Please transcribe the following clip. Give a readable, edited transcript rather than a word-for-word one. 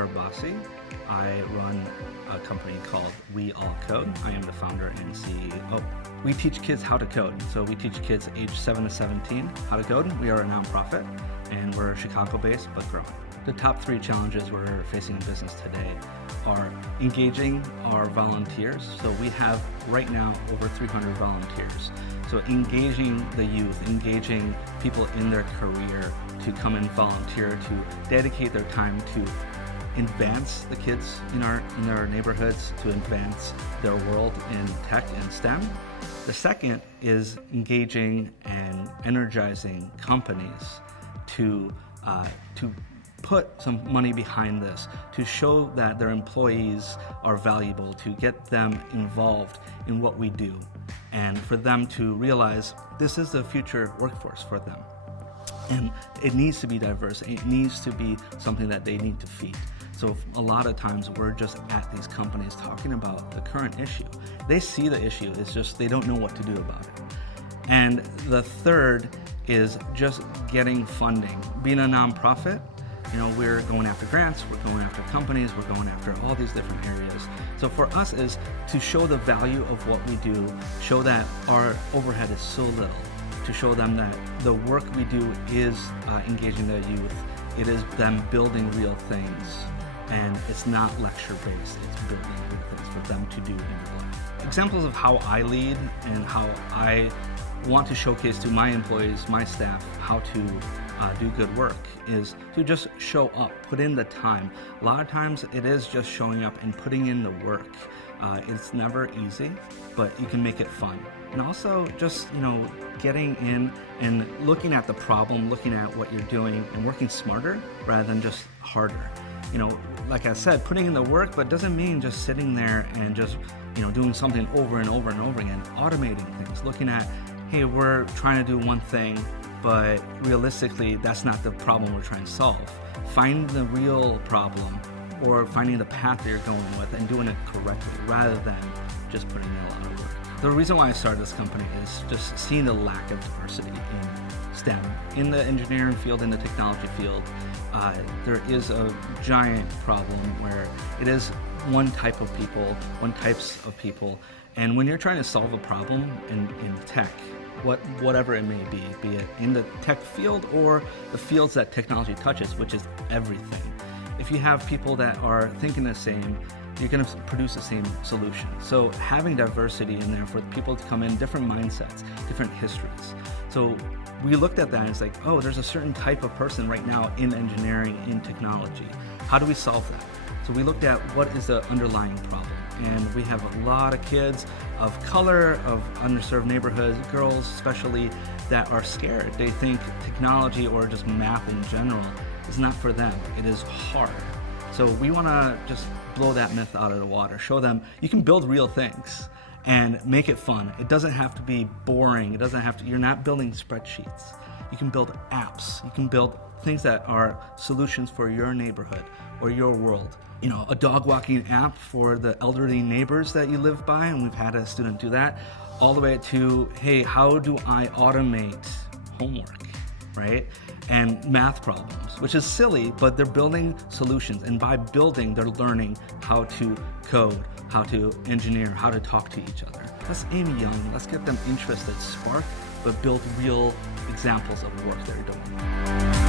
Karbassi. I run a company called We All Code. I am the founder and CEO. We teach kids how to code. So we teach kids age 7 to 17 how to code. We are a nonprofit and we're Chicago-based but growing. The top 3 challenges we're facing in business today are engaging our volunteers. So we have right now over 300 volunteers. So engaging the youth, engaging people in their career to come and volunteer, to dedicate their time to advance the kids in our neighborhoods, to advance their world in tech and STEM. The second is engaging and energizing companies to put some money behind this, to show that their employees are valuable, to get them involved in what we do, and for them to realize this is the future workforce for them. And it needs to be diverse. It needs to be something that they need to feed. So a lot of times we're just at these companies talking about the current issue. They see the issue, it's just they don't know what to do about it. And the third is just getting funding. Being a nonprofit, we're going after grants, we're going after companies, we're going after all these different areas. So for us is to show the value of what we do, show that our overhead is so little, to show them that the work we do is engaging the youth, it is them building real things, and it's not lecture-based, it's building real things for them to do in their life. Examples of how I lead and how I want to showcase to my employees, my staff, how to do good work is to just show up, put in the time. A lot of times it is just showing up and putting in the work. It's never easy, but you can make it fun. And also just, getting in and looking at the problem, looking at what you're doing and working smarter rather than just harder. Like I said, putting in the work, but doesn't mean just sitting there and just, doing something over and over and over again, automating things, looking at, hey, we're trying to do one thing, but realistically, that's not the problem we're trying to solve. Find the real problem or finding the path that you're going with and doing it correctly rather than just putting in a lot of work. The reason why I started this company is just seeing the lack of diversity in STEM. In the engineering field, in the technology field, there is a giant problem where it is one type of people, one types of people, and when you're trying to solve a problem in tech, whatever it may be it in the tech field or the fields that technology touches, which is everything. If you have people that are thinking the same, you're going to produce the same solution. So having diversity in there for people to come in, different mindsets, different histories. So we looked at that and it's like, oh, there's a certain type of person right now in engineering, in technology. How do we solve that? So we looked at what is the underlying problem. And we have a lot of kids of color, of underserved neighborhoods, girls especially, that are scared. They think technology or just math in general is not for them. It is hard. So we want to just blow that myth out of the water, show them you can build real things and make it fun. It doesn't have to be boring. It doesn't have to, you're not building spreadsheets. You can build apps. You can build things that are solutions for your neighborhood or your world. A dog walking app for the elderly neighbors that you live by, and we've had a student do that, all the way to, hey, how do I automate homework, right? And math problems, which is silly, but they're building solutions. And by building, they're learning how to code, how to engineer, how to talk to each other. Let's aim young, let's get them interested, spark, but build real examples of work they're doing.